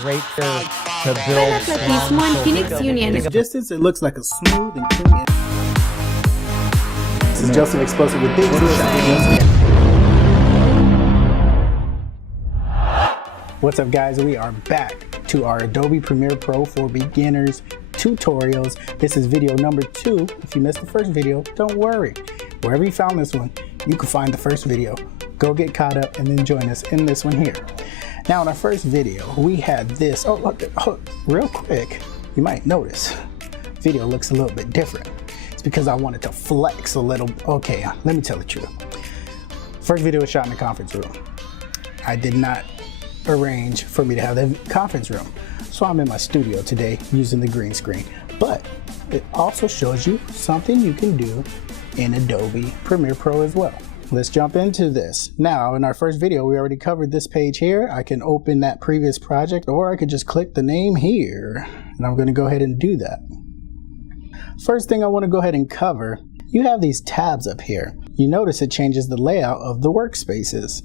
Great to build. Atletismo en Phoenix Union. At a distance, it looks like a smooth and clean. This is Joseph Explosive with Big Shot. What's up, guys? We are back to our Adobe Premiere Pro for Beginners tutorials. This is video number 2. If you missed the first video, don't worry. Wherever you found this one, you can find the first video. Go get caught up and then join us in this one here. Now, in our first video, we had this. Oh, look, real quick, you might notice video looks a little bit different. It's because I wanted to flex a little. Okay, let me tell the truth. First video was shot in the conference room. I did not arrange for me to have the conference room, so I'm in my studio today using the green screen. But it also shows you something you can do in Adobe Premiere Pro as well. Let's jump into this. Now, in our first video, we already covered this page here. I can open that previous project, or I could just click the name here, and I'm going to go ahead and do that. First thing I want to go ahead and cover, you have these tabs up here. You notice it changes the layout of the workspaces.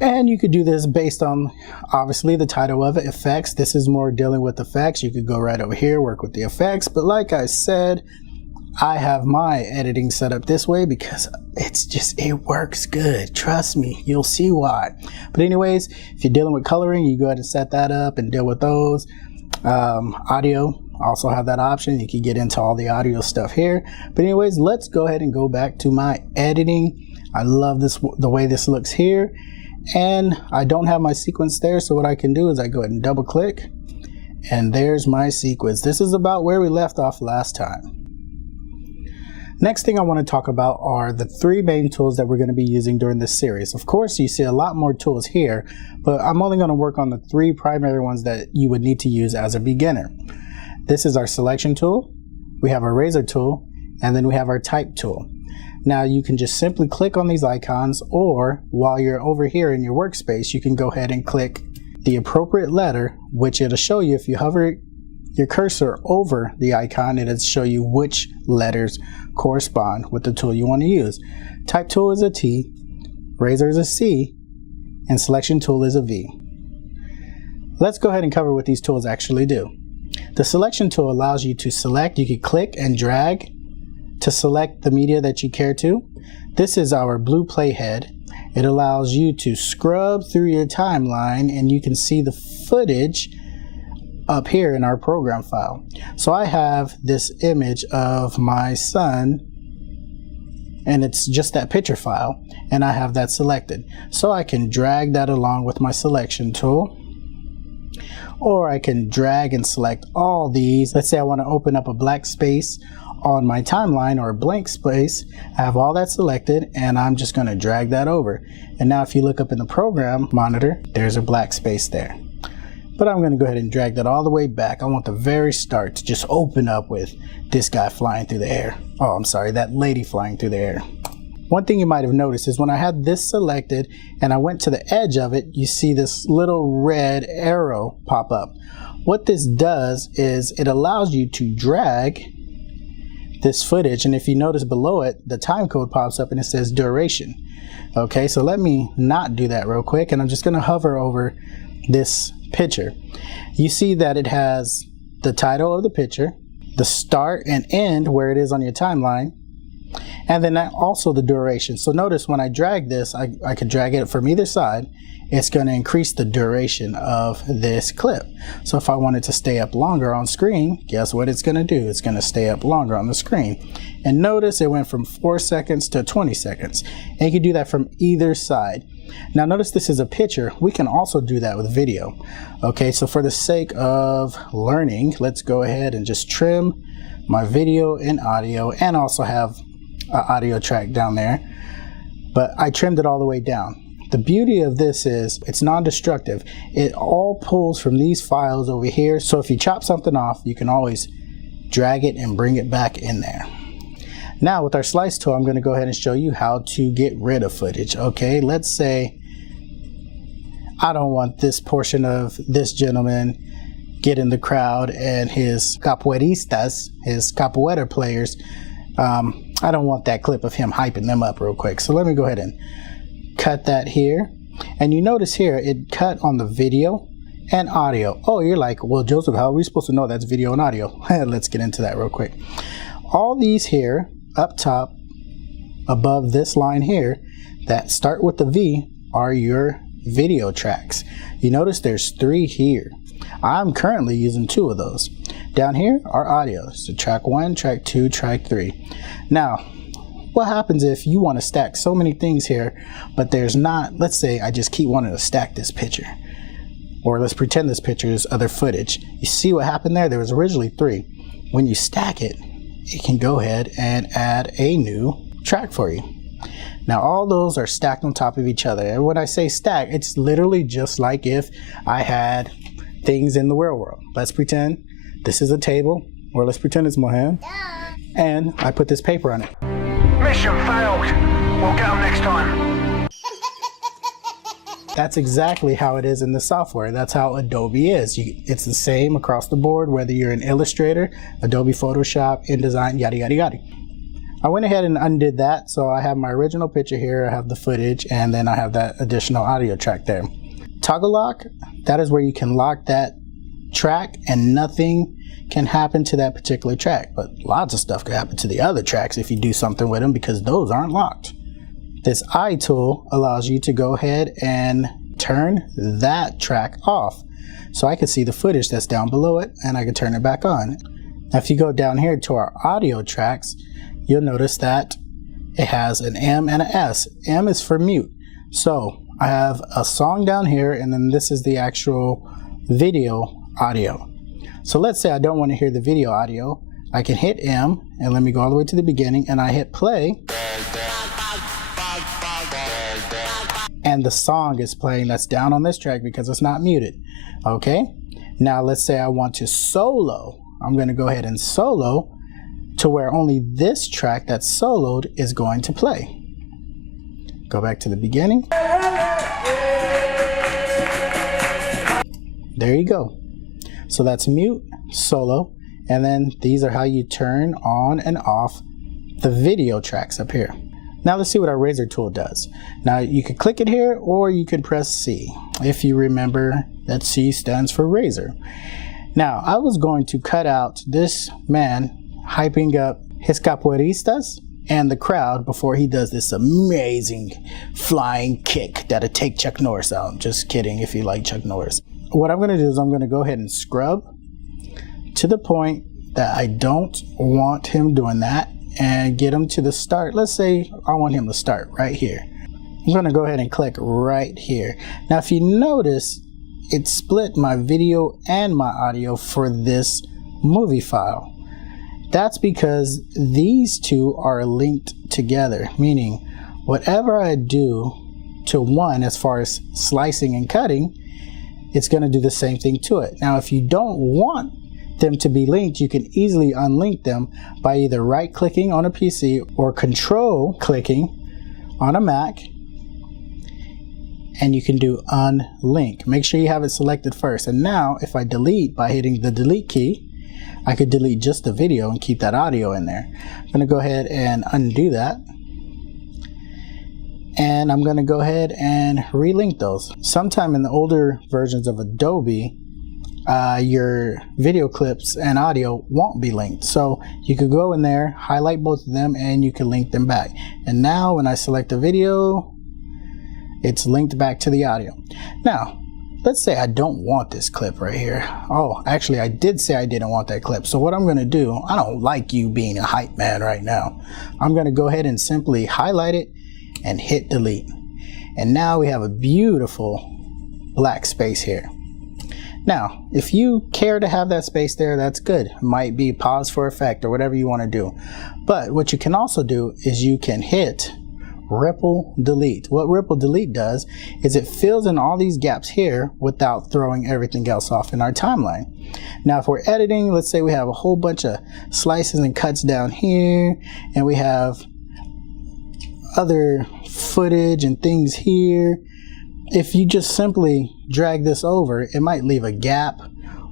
And you could do this based on, obviously, the title of it, effects. This is more dealing with effects. You could go right over here, work with the effects. But like I said, I have my editing set up this way because it works good. Trust me, you'll see why. But anyways, if you're dealing with coloring, you go ahead and set that up and deal with those. Audio, also have that option. You can get into all the audio stuff here. But anyways, let's go ahead and go back to my editing. I love this, the way this looks here. And I don't have my sequence there, so what I can do is I go ahead and double click, and there's my sequence. This is about where we left off last time. Next thing I want to talk about are the 3 main tools that we're going to be using during this series. Of course, you see a lot more tools here, but I'm only going to work on the 3 primary ones that you would need to use as a beginner. This is our selection tool, we have our razor tool, and then we have our type tool. Now you can just simply click on these icons, or while you're over here in your workspace, you can go ahead and click the appropriate letter, which it'll show you. If you hover your cursor over the icon, it'll show you which letters correspond with the tool you want to use. Type tool is a T, razor is a C, and selection tool is a V. Let's go ahead and cover what these tools actually do. The selection tool allows you to select. You can click and drag to select the media that you care to. This is our blue playhead. It allows you to scrub through your timeline, and you can see the footage up here in our program file. So I have this image of my son, and it's just that picture file, and I have that selected. So I can drag that along with my selection tool, or I can drag and select all these. Let's say I want to open up a black space on my timeline, or a blank space. I have all that selected, and I'm just going to drag that over. And now if you look up in the program monitor, there's a black space there. But I'm going to go ahead and drag that all the way back. I want the very start to just open up with this guy flying through the air. Oh, I'm sorry, that lady flying through the air. One thing you might have noticed is when I had this selected and I went to the edge of it, you see this little red arrow pop up. What this does is it allows you to drag this footage, and if you notice below it, the time code pops up and it says duration. Okay, so let me not do that real quick, and I'm just going to hover over this picture. You see that it has the title of the picture, the start and end where it is on your timeline, and then also the duration. So notice when I drag this, I could drag it from either side. It's going to increase the duration of this clip. So if I wanted to stay up longer on screen, guess what it's going to do? It's going to stay up longer on the screen. And notice it went from 4 seconds to 20 seconds. And you can do that from either side. Now notice this is a picture. We can also do that with video. Okay, so for the sake of learning, let's go ahead and just trim my video and audio, and also have an audio track down there. But I trimmed it all the way down. The beauty of this is it's non-destructive. It all pulls from these files over here. So if you chop something off, you can always drag it and bring it back in there. Now with our slice tool, I'm going to go ahead and show you how to get rid of footage. Okay, let's say I don't want this portion of this gentleman get in the crowd and his capoeiristas, his capoeira players. I don't want that clip of him hyping them up real quick. So let me go ahead and cut that here. And you notice here it cut on the video and audio. Oh, you're like, well, Joseph, how are we supposed to know that's video and audio? Let's get into that real quick. All these here up top above this line here that start with the V are your video tracks. You notice there's 3 here. I'm currently using 2 of those. Down here are audio. So track 1, track 2, track 3. Now, what happens if you want to stack so many things here, but there's not, let's say I just keep wanting to stack this picture. Or let's pretend this picture is other footage. You see what happened there? There was originally 3. When you stack it, it can go ahead and add a new track for you. Now all those are stacked on top of each other. And when I say stack, it's literally just like if I had things in the real world. Let's pretend this is a table, or let's pretend it's my hand, and I put this paper on it. Mission failed. We'll get them next time. That's exactly how it is in the software. That's how Adobe is. It's the same across the board, whether you're in Illustrator, Adobe Photoshop, InDesign, yada, yada, yada. I went ahead and undid that, so I have my original picture here, I have the footage, and then I have that additional audio track there. Toggle lock, that is where you can lock that track and nothing can happen to that particular track, but lots of stuff can happen to the other tracks if you do something with them because those aren't locked. This eye tool allows you to go ahead and turn that track off. So I can see the footage that's down below it and I can turn it back on. Now if you go down here to our audio tracks, you'll notice that it has an M and an S. M is for mute. So I have a song down here and then this is the actual video audio. So let's say I don't want to hear the video audio. I can hit M and let me go all the way to the beginning and I hit play. And the song is playing that's down on this track because it's not muted. Okay, now let's say I want to solo. I'm going to go ahead and solo to where only this track that's soloed is going to play. Go back to the beginning. There you go. So that's mute, solo, and then these are how you turn on and off the video tracks up here. Now let's see what our razor tool does. Now you could click it here or you could press C. If you remember that C stands for razor. Now I was going to cut out this man hyping up his capoeiristas and the crowd before he does this amazing flying kick that'll take Chuck Norris out. Just kidding if you like Chuck Norris. What I'm going to do is I'm going to go ahead and scrub to the point that I don't want him doing that and get him to the start. Let's say I want him to start right here. I'm going to go ahead and click right here. Now if you notice, it split my video and my audio for this movie file. That's because these two are linked together, meaning whatever I do to one as far as slicing and cutting, it's going to do the same thing to it. Now if you don't want them to be linked, you can easily unlink them by either right clicking on a PC or control clicking on a Mac, and you can do unlink. Make sure you have it selected first. And now if I delete by hitting the delete key, I could delete just the video and keep that audio in there. I'm going to go ahead and undo that. And I'm going to go ahead and relink those. Sometime in the older versions of Adobe, your video clips and audio won't be linked. So you could go in there, highlight both of them, and you can link them back. And now when I select the video, it's linked back to the audio. Now, let's say I don't want this clip right here. Oh, actually I did say I didn't want that clip. So what I'm going to do, I don't like you being a hype man right now. I'm going to go ahead and simply highlight it and hit delete. And now we have a beautiful black space here. Now, if you care to have that space there, that's good. It might be pause for effect or whatever you want to do. But what you can also do is you can hit ripple delete. What ripple delete does is it fills in all these gaps here without throwing everything else off in our timeline. Now if we're editing, let's say we have a whole bunch of slices and cuts down here, and we have other footage and things here. If you just simply drag this over, it might leave a gap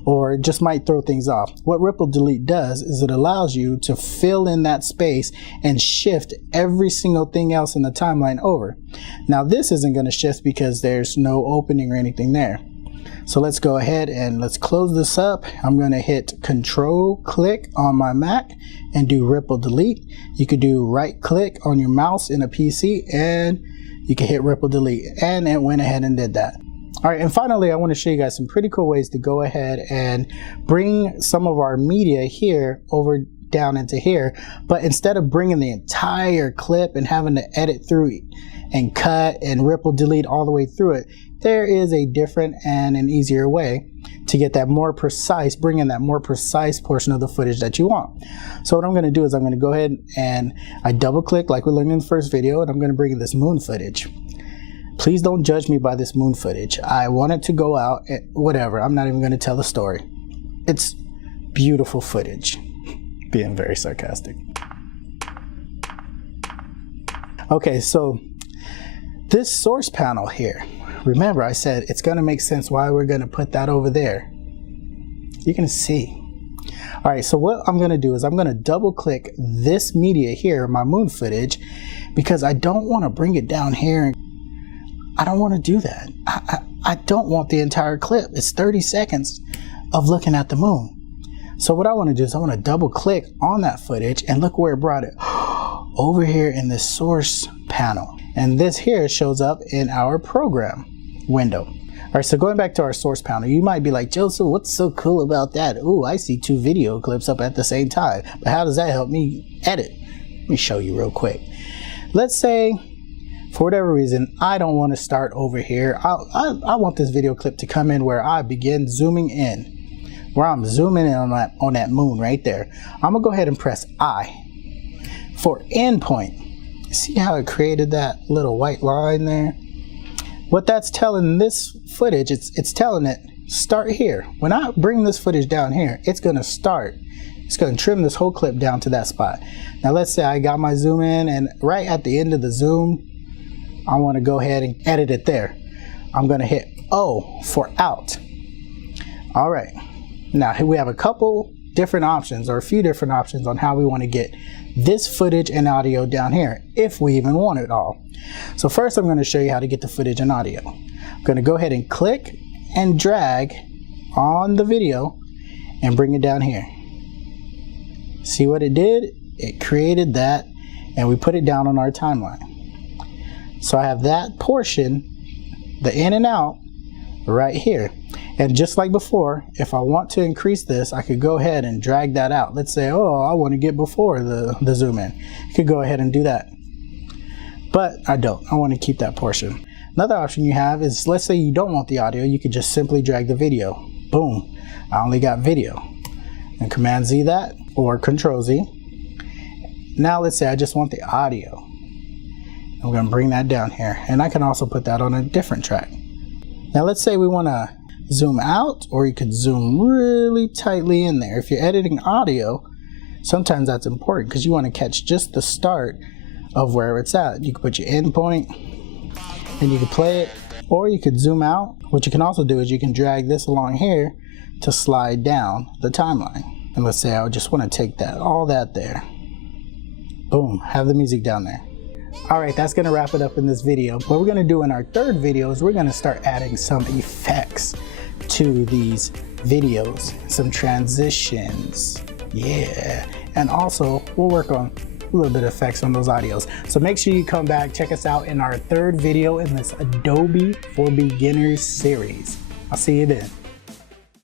or it just might throw things off. What ripple delete does is it allows you to fill in that space and shift every single thing else in the timeline over. Now this isn't going to shift because there's no opening or anything there. So let's go ahead and let's close this up. I'm going to hit Control click on my Mac and do ripple delete. You could do right click on your mouse in a PC and you can hit ripple delete, and it went ahead and did that. All right, and finally I want to show you guys some pretty cool ways to go ahead and bring some of our media here over down into here, but instead of bringing the entire clip and having to edit through and cut and ripple delete all the way through it, there is a different and an easier way to get that more precise, bring in that more precise portion of the footage that you want. So what I'm going to do is I'm going to go ahead and I double click like we learned in the first video, and I'm going to bring in this moon footage. Please don't judge me by this moon footage. I want it to go out, whatever. I'm not even going to tell the story. It's beautiful footage. Being very sarcastic. Okay, so this source panel here, remember I said it's going to make sense why we're going to put that over there. You're going to see. All right, so what I'm going to do is I'm going to double click this media here, my moon footage, because I don't want to bring it down here. I don't want to do that. I don't want the entire clip. It's 30 seconds of looking at the moon. So what I want to do is I want to double click on that footage and look where it brought it. Over here in the source panel. And this here shows up in our program window. All right, so going back to our source panel, you might be like, Joseph, what's so cool about that? Ooh, I see 2 video clips up at the same time. But how does that help me edit? Let me show you real quick. Let's say, for whatever reason, I don't want to start over here. I want this video clip to come in where I begin zooming in, where I'm zooming in on that moon right there. I'm going to go ahead and press I for endpoint. See how it created that little white line there? What that's telling this footage, it's telling it start here. When I bring this footage down here, it's going to start. It's going to trim this whole clip down to that spot. Now let's say I got my zoom in, and right at the end of the zoom, I want to go ahead and edit it there. I'm going to hit O for out. All right. Now here we have a couple different options, or a few different options on how we want to get this footage and audio down here, if we even want it all. So first I'm going to show you how to get the footage and audio. I'm going to go ahead and click and drag on the video and bring it down here. See what it did? It created that, and we put it down on our timeline. So I have that portion, the in and out, right here. And just like before, if I want to increase this, I could go ahead and drag that out. Let's say, oh, I want to get before the zoom in. You could go ahead and do that. But I don't. I want to keep that portion. Another option you have is, let's say you don't want the audio, you could just simply drag the video. Boom. I only got video. And Command Z that, or Control Z. Now let's say I just want the audio. I'm going to bring that down here. And I can also put that on a different track. Now let's say we want to zoom out, or you could zoom really tightly in there. If you're editing audio, sometimes that's important because you want to catch just the start of where it's at. You can put your end point and you can play it, or you could zoom out. What you can also do is you can drag this along here to slide down the timeline. And let's say I just want to take that, all that there. Boom, have the music down there. All right, that's gonna wrap it up in this video. What we're gonna do in our third video is we're gonna start adding some effects to these videos, some transitions, yeah. And also, we'll work on a little bit of effects on those audios. So make sure you come back, check us out in our third video in this Adobe for Beginners series. I'll see you then.